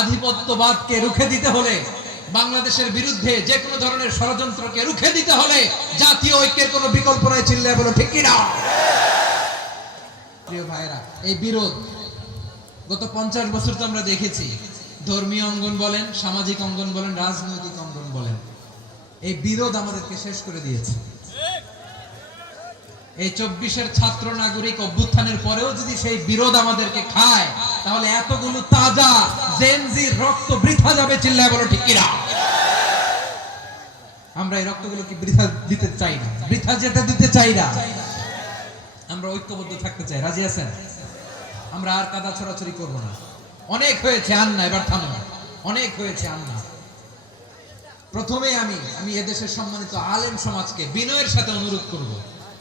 আধিপত্যবাদকে রুখে দিতে হলে বাংলাদেশের বিরুদ্ধে যে কোনো ধরনের ষড়যন্ত্রকে রুখে দিতে হলে জাতীয় ঐক্যের কোনো বিকল্প নয় চিনলে বলো ঠিক কিনা প্রিয় ভাইরা এই বিরোধ গত পঞ্চাশ বছর তো আমরা দেখেছি ধর্মীয় অঙ্গন বলেন সামাজিক অঙ্গন বলেন রাজনৈতিক অঙ্গন বলেন এই বিরোধ আমাদেরকে শেষ করে দিয়েছে এই চব্বিশের ছাত্র নাগরিক অভ্যুত্থানের পরেও যদি সেই বিরোধ আমাদেরকে খায় তাহলে এতগুলো তাজা জেনজির রক্ত বৃথা যাবে চিল্লায় বলো ঠিক কিনা আমরা এই রক্তগুলো কি বৃথা দিতে চাই না বৃথা যেতে দিতে চাই না আমরা ঐক্যবদ্ধ থাকতে চাই রাজি আছেন আমরা আর কাদা ছড়াছড়ি করবো না অনেক হয়েছে আন্না এবার থামো অনেক হয়েছে আন্না প্রথমে আমি আমি এদেশের সম্মানিত আলেম সমাজকে বিনয়ের সাথে অনুরোধ করবো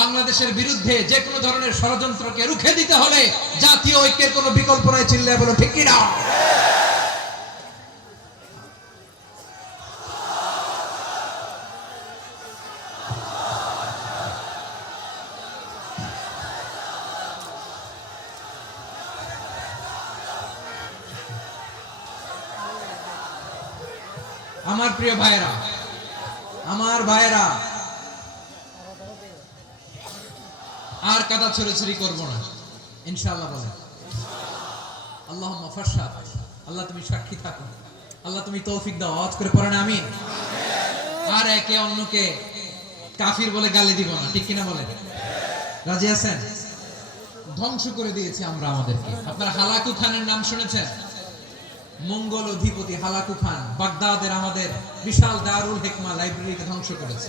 বাংলাদেশের বিরুদ্ধে যে কোনো ধরনের ষড়যন্ত্রকে রুখে দিতে হলে জাতীয় ঐক্যের কোনো বিকল্প নয় চিল্লে বলো ঠিক কিনা আমার প্রিয় ভাইরা আমার ভাইরা আর কাদা ছড়াছড়ি করব না ইনশাল্লাহ বলে আল্লাহ ফার্সা আল্লাহ তুমি সাক্ষী থাকো আল্লাহ তুমি তৌফিক দাও আওয়াজ করে পড়েন আমি আর একে অন্যকে কাফির বলে গালি দিব না ঠিক কিনা বলে রাজি আছেন ধ্বংস করে দিয়েছি আমরা আমাদেরকে আপনার হালাকু খানের নাম শুনেছেন মঙ্গল অধিপতি হালাকু খান বাগদাদের আমাদের বিশাল দারুল হেকমা লাইব্রেরিকে ধ্বংস করেছে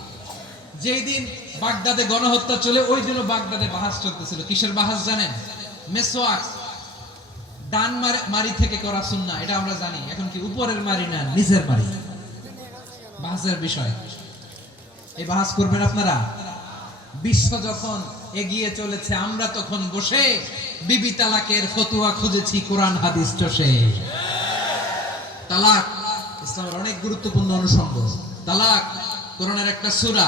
যেই দিন বাগদাদে গণহত্যা চলে ওই দিনও বাগদাদে বাহাস চলতেছিল কিসের বাহাস জানেন মেসোয়াক ডান মারি থেকে করা সুন্না এটা আমরা জানি এখন কি উপরের মারি না নিজের মারি বাহাসের বিষয় এই বাহাস করবেন আপনারা বিশ্ব যখন এগিয়ে চলেছে আমরা তখন বসে বিবি তালাকের ফতুয়া খুঁজেছি কোরআন হাদিস চষে তালাক ইসলামের অনেক গুরুত্বপূর্ণ অনুষঙ্গ তালাক কোরআনের একটা সুরা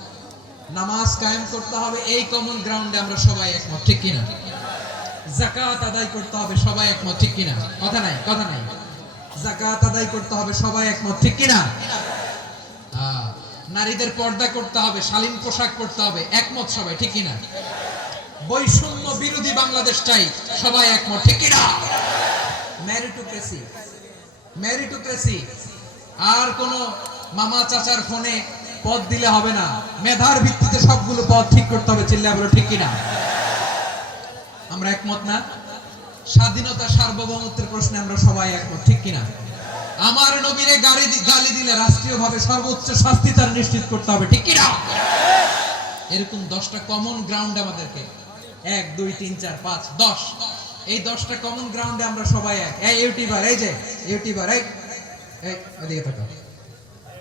নামাজ কায়েম করতে হবে এই কমন গ্রাউন্ডে আমরা সবাই একমত ঠিক কিনা জাকাত আদায় করতে হবে সবাই একমত ঠিক কিনা কথা নাই কথা নাই জাকাত আদায় করতে হবে সবাই একমত ঠিক কিনা নারীদের পর্দা করতে হবে শালীন পোশাক করতে হবে একমত সবাই ঠিক কিনা বৈষম্য বিরোধী বাংলাদেশটাই সবাই একমত ঠিক কিনা মেরিটোক্রেসি মেরিটোক্রেসি আর কোন মামা চাচার ফোনে পদ দিলে হবে না মেধার ভিত্তিতে সবগুলো পদ ঠিক করতে হবে চিল্লা বলো ঠিক কিনা আমরা একমত না স্বাধীনতা সার্বভৌমত্বের প্রশ্নে আমরা সবাই একমত ঠিক কিনা আমার নবীরে গাড়ি গালি দিলে রাষ্ট্রীয় ভাবে সর্বোচ্চ শাস্তি তার নিশ্চিত করতে হবে ঠিক কিনা এরকম দশটা কমন গ্রাউন্ড আমাদেরকে এক দুই তিন চার পাঁচ দশ এই দশটা কমন গ্রাউন্ডে আমরা সবাই এক এই ইউটিউবার এই যে ইউটিউবার এই এদিকে থাকো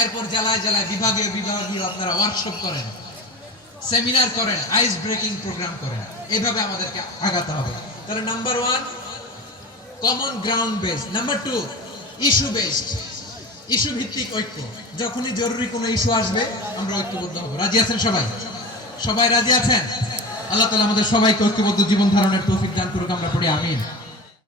এরপর জেলায় জেলায় বিভাগে বিভাগগুলো আপনারা ওয়ার্কশপ করেন সেমিনার করেন আইস ব্রেকিং প্রোগ্রাম করেন এভাবে আমাদেরকে আগাতে হবে তাহলে number one common ground base number two issue based issue ভিত্তিক ঐক্য যখনই জরুরি কোনো ইস্যু আসবে আমরা ঐক্যবদ্ধ হব রাজি আছেন সবাই সবাই রাজি আছেন আল্লাহ তালা আমাদের সবাইকে ঐক্যবদ্ধ জীবন ধারণের তৌফিক দান করুক আমরা পড়ি আমিন